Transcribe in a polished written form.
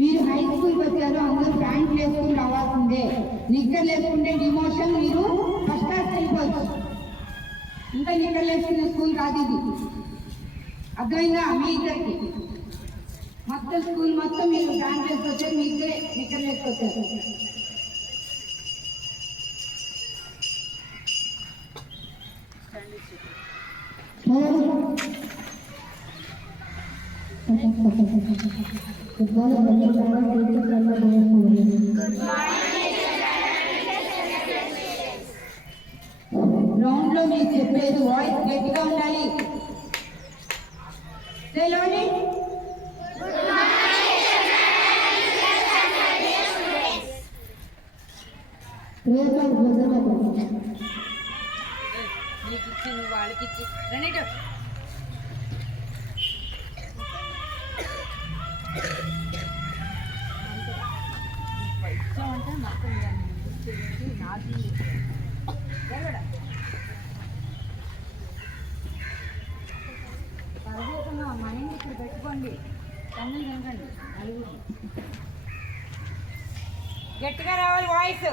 మీరు హై స్కూల్కి వచ్చారు, అందరూ ప్యాంట్లు వేసుకుని రావాల్సిందే. నిక్కర్లు వేసుకుంటే డిమోషన్, మీరు ఫస్ట్ క్లాస్ వెళ్ళిపోవచ్చు. ఇంకా నిక్కర్లు వేసుకునే స్కూల్ కాదు ఇది, అర్థమైందా? మీ ఇద్దరికి మొత్తం స్కూల్ మొత్తం మీరు ప్యాంట్ వేసుకొచ్చారు, మీ ఇద్దరే నిక్కర్లు వేసుకొచ్చారు. గ్రౌండ్ లో మీకు చెప్పలేదు, వాయిస్ గట్టిగా ఉండాలి. వాళ్ళకిచ్చి రండి. అంటే మొత్తం నాది పరదేశంగా మైండ్ ఇక్కడ పెట్టుకోండి, కన్నులు తినకండి. నలుగురు గట్టిగా రావాలి వాయిస్.